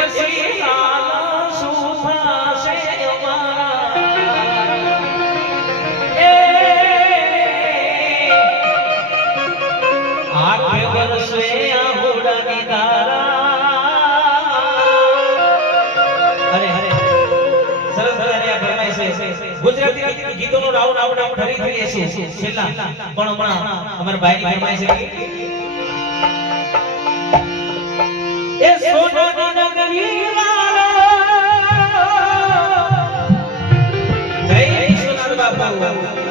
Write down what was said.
એસી લાલ સુથા છે આઠ વર્ષે આહુડાની તારા અરે હરે સરસ મજાની આ ફરમાઈશ છે ગુજરાતી ગીતોનો રાઉન્ડ ફરી છે છેલ્લા પણ હમણાં અમારા ભાઈની ફરમાઈશ છે એ સોનાની નગરી લાલા જય વિશ્વનાથ બાપા